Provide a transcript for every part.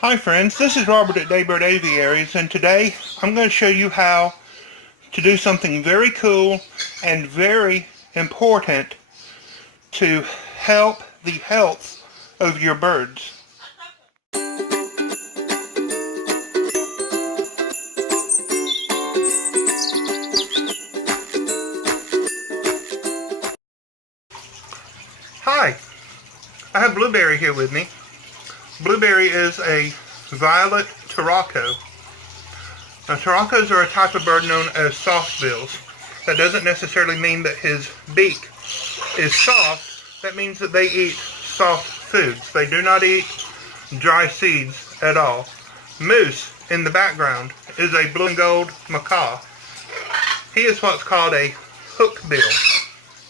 Hi friends, this is Robert at Daybird Aviaries, and today I'm going to show you how to do something very cool and very important to help the health of your birds. Hi, I have Blueberry here with me. Blueberry is a violet turako. Now, turakos are a type of bird known as softbills. That doesn't necessarily mean that his beak is soft. That means that they eat soft foods. They do not eat dry seeds at all. Moose, in the background, is a blue and gold macaw. He is what's called a hookbill.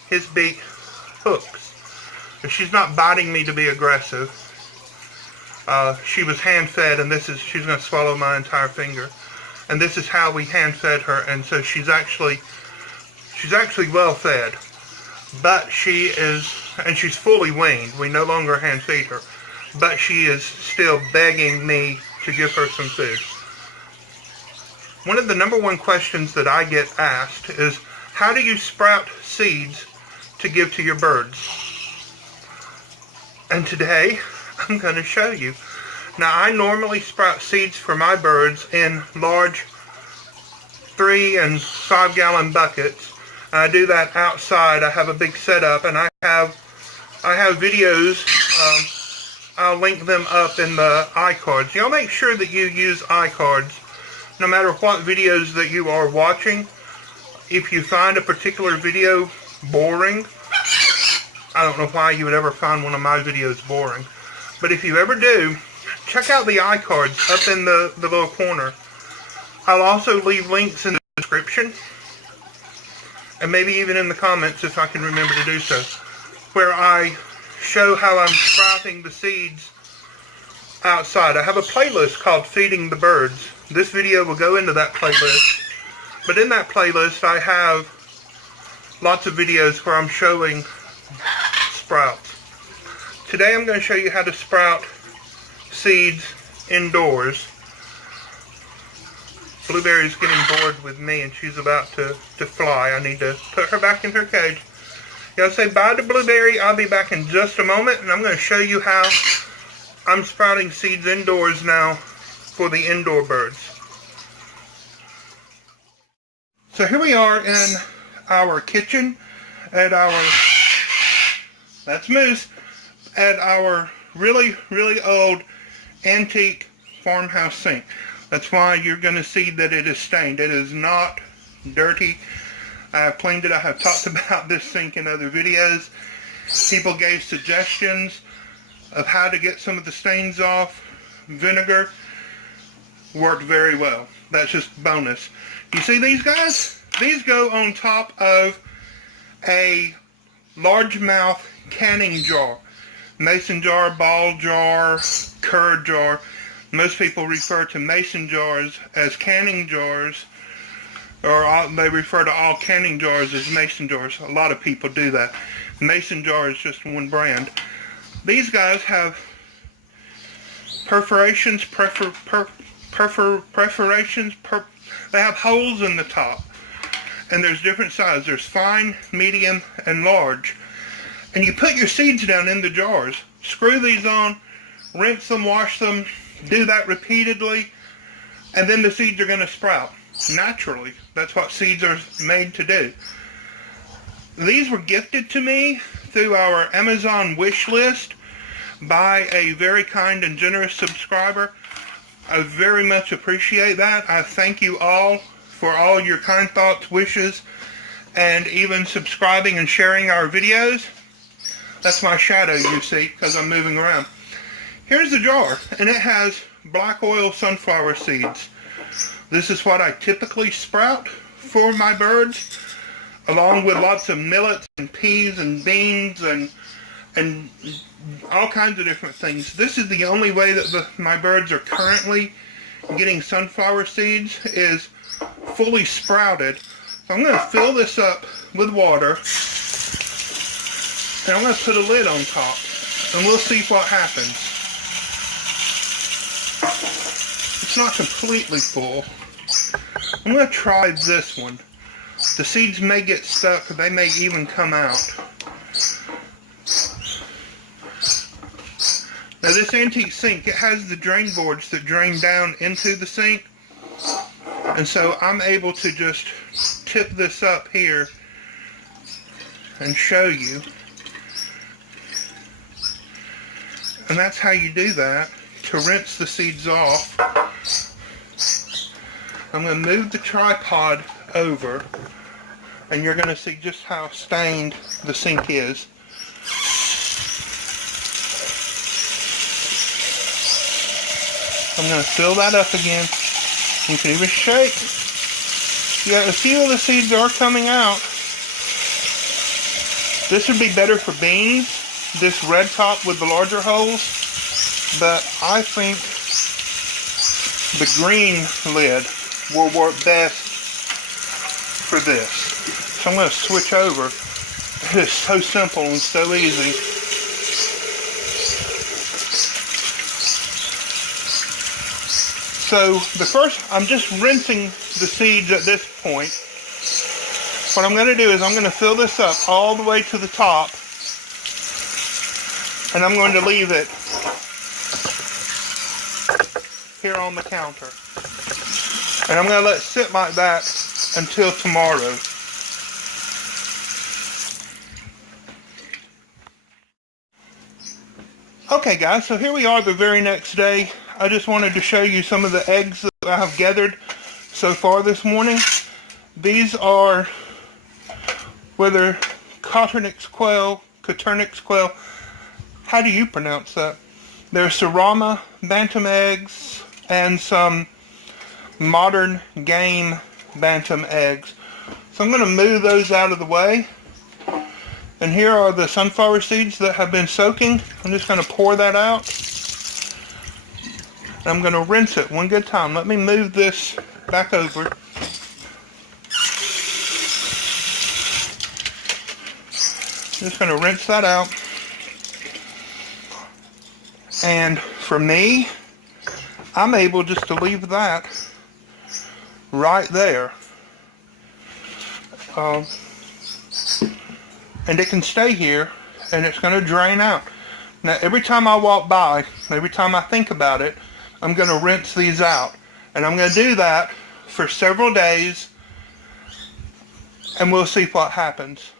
His beak hooks. But she's not biting me to be aggressive. She was hand-fed, and she's going to swallow my entire finger. And this is how we hand-fed her, and so she's actually well-fed. But she's fully weaned. We no longer hand-feed her. But she is still begging me to give her some food. One of the number one questions that I get asked is, how do you sprout seeds to give to your birds? And today, I'm going to show you. Now, I normally sprout seeds for my birds in large 3 and 5 gallon buckets. I do that outside. I have a big setup, and I have videos. I'll link them up in the iCards. Y'all make sure that you use iCards no matter what videos that you are watching. If you find a particular video boring, I don't know why you would ever find one of my videos boring. But if you ever do, check out the iCards up in the little corner. I'll also leave links in the description, and maybe even in the comments if I can remember to do so, where I show how I'm sprouting the seeds outside. I have a playlist called Feeding the Birds. This video will go into that playlist. But in that playlist I have lots of videos where I'm showing sprouts. Today I'm going to show you how to sprout seeds indoors. Blueberry's getting bored with me and she's about to fly. I need to put her back in her cage. Y'all say bye to Blueberry. I'll be back in just a moment, and I'm going to show you how I'm sprouting seeds indoors now for the indoor birds. So here we are in our kitchen at that's Moose, at our really, really old antique farmhouse sink. That's why you're going to see that it is stained. It is not dirty. I have cleaned it. I have talked about this sink in other videos. People gave suggestions of how to get some of the stains off. Vinegar worked very well. That's just bonus. You see these guys? These go on top of a largemouth canning jar. Mason jar, ball jar, curd jar. Most people refer to mason jars as canning jars, or they refer to all canning jars as mason jars. A lot of people do that. Mason jar is just one brand. These guys have perforations, they have holes in the top. And there's different sizes. There's fine, medium, and large. And you put your seeds down in the jars. Screw these on, rinse them, wash them, do that repeatedly, and then the seeds are going to sprout naturally. That's what seeds are made to do. These were gifted to me through our Amazon wish list by a very kind and generous subscriber. I very much appreciate that. I thank you all for all your kind thoughts, wishes, and even subscribing and sharing our videos. That's my shadow, you see, because I'm moving around. Here's the jar, and it has black oil sunflower seeds. This is what I typically sprout for my birds, along with lots of millets and peas and beans and all kinds of different things. This is the only way that my birds are currently getting sunflower seeds, is fully sprouted. So I'm going to fill this up with water, and I'm going to put a lid on top, and we'll see what happens. it's not completely full. I'm going to try this one. The seeds may get stuck, or they may even come out. Now this antique sink, it has the drain boards that drain down into the sink. And so I'm able to just tip this up here and show you. And that's how you do that, to rinse the seeds off. I'm going to move the tripod over, and you're going to see just how stained the sink is. I'm going to fill that up again. You can even shake. Yeah, a few of the seeds are coming out. This would be better for beans, this red top with the larger holes, but I think the green lid will work best for this. So I'm going to switch over. It is so simple and so easy. So the first, I'm just rinsing the seeds at this point. What I'm going to do is I'm going to fill this up all the way to the top, and I'm going to leave it here on the counter. And I'm going to let it sit like that until tomorrow. Okay guys, so here we are the very next day. I just wanted to show you some of the eggs that I have gathered so far this morning. These are whether Cotternix quail, how do you pronounce that? They're Serama bantam eggs and some modern game bantam eggs. So I'm going to move those out of the way. And here are the sunflower seeds that have been soaking. I'm just going to pour that out. And I'm going to rinse it one good time. Let me move this back over. Just going to rinse that out. And for me, I'm able just to leave that right there. And it can stay here, and it's going to drain out. Now, every time I walk by, every time I think about it, I'm going to rinse these out. And I'm going to do that for several days, and we'll see what happens.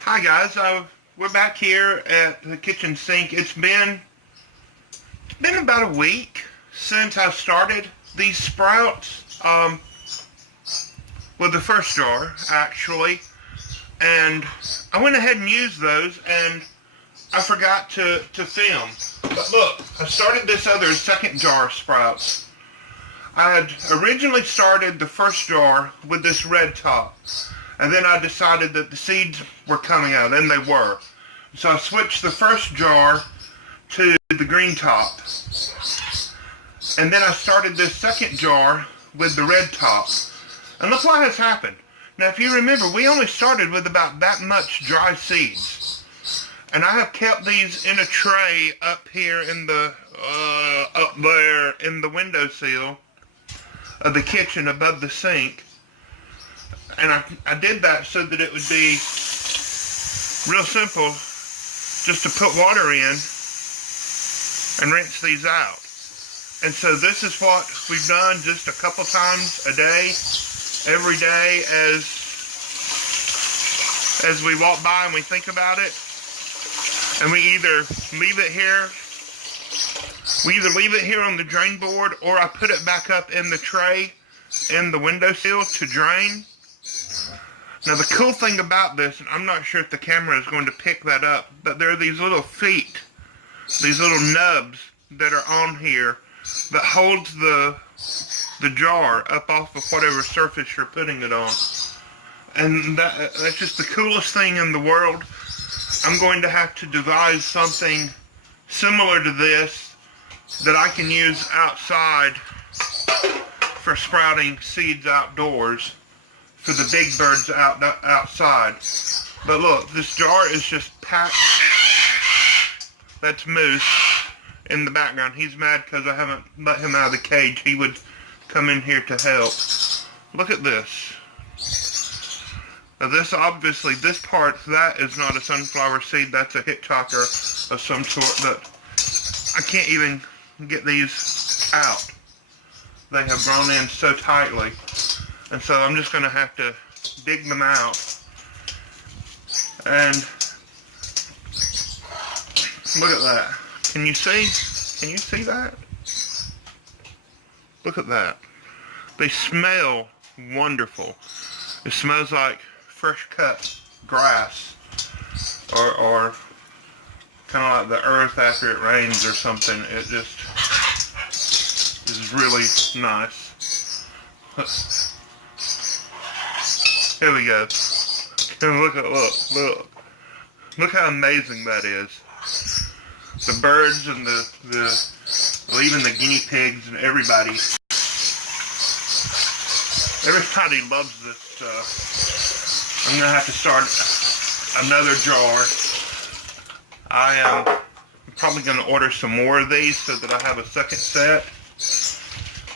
Hi guys, we're back here at the kitchen sink. It's been about a week since I started these sprouts with the first jar, actually. And I went ahead and used those, and I forgot to film. But look, I started this other second jar of sprouts. I had originally started the first jar with this red top, and then I decided that the seeds were coming out, and they were. So I switched the first jar to the green top. And then I started this second jar with the red top. And look what has happened. Now if you remember, we only started with about that much dry seeds. And I have kept these in a tray up here in the, up there in the windowsill of the kitchen above the sink. And I did that so that it would be real simple just to put water in and rinse these out. And so this is what we've done just a couple times a day, every day as we walk by and we think about it. And we either leave it here on the drain board, or I put it back up in the tray in the windowsill to drain. Now the cool thing about this, and I'm not sure if the camera is going to pick that up, but there are these little feet, these little nubs that are on here that holds the jar up off of whatever surface you're putting it on. And that's just the coolest thing in the world. I'm going to have to devise something similar to this that I can use outside for sprouting seeds outdoors for the big birds outside. But look, this jar is just packed. That's moose. in the background. He's mad because I haven't let him out of the cage. He would come in here to help. Look at this. Now this, obviously, this part, that is not a sunflower seed. That's a hitchhiker of some sort, but I can't even get these out. They have grown in so tightly. And so I'm just going to have to dig them out. And look at that. Can you see? Can you see that? Look at that. They smell wonderful. It smells like fresh cut grass, or kind of like the earth after it rains or something. It just is really nice. Here we go. Look how amazing that is. The birds and well, even the guinea pigs and everybody loves this stuff. I'm gonna have to start another jar. I am probably gonna order some more of these so that I have a second set.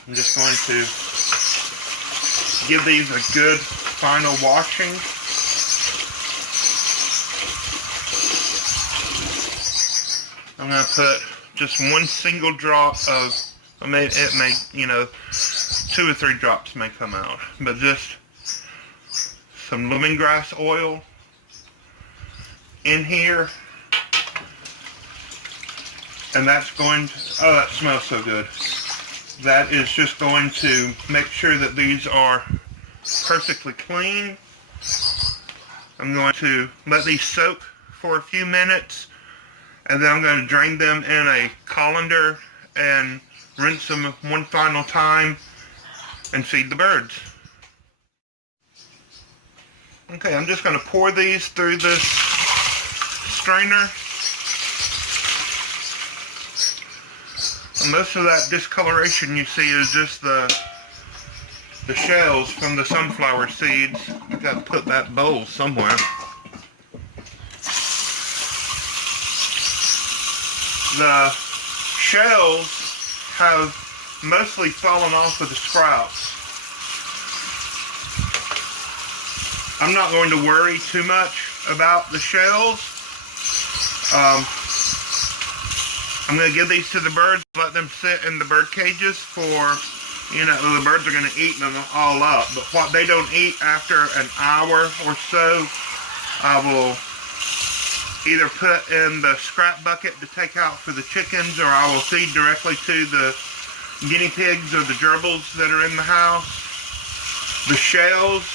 I'm just going to give these a good final washing. I'm going to put just one single drop of, it may, 2 or 3 drops may come out, but just some lemongrass oil in here. And that's going to, oh, that smells so good. That is just going to make sure that these are perfectly clean. I'm going to let these soak for a few minutes, and then I'm going to drain them in a colander and rinse them one final time and feed the birds. Okay, I'm just going to pour these through this strainer. And most of that discoloration you see is just the shells from the sunflower seeds. I've got to put that bowl somewhere. The shells have mostly fallen off of the sprouts. I'm not going to worry too much about the shells. I'm going to give these to the birds, let them sit in the bird cages for, the birds are going to eat them all up. But what they don't eat after an hour or so, I will either put in the scrap bucket to take out for the chickens, or I will feed directly to the guinea pigs or the gerbils that are in the house. The shells,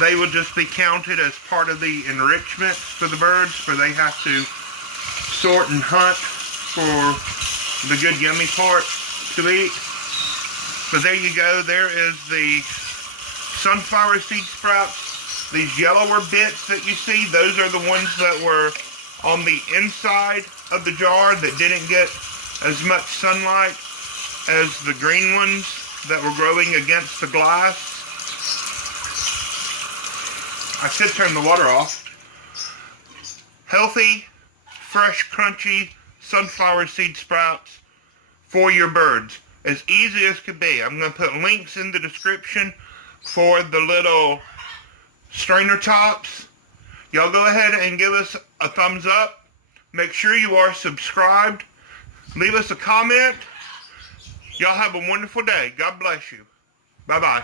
they will just be counted as part of the enrichment for the birds, where they have to sort and hunt for the good yummy parts to eat. So there you go. There is the sunflower seed sprouts. These yellower bits that you see, those are the ones that were on the inside of the jar that didn't get as much sunlight as the green ones that were growing against the glass. I should turn the water off. Healthy, fresh, crunchy sunflower seed sprouts for your birds. As easy as could be. I'm going to put links in the description for the little strainer tops. Y'all go ahead and give us a thumbs up. Make sure you are subscribed. Leave us a comment. Y'all have a wonderful day. God bless you. Bye-bye.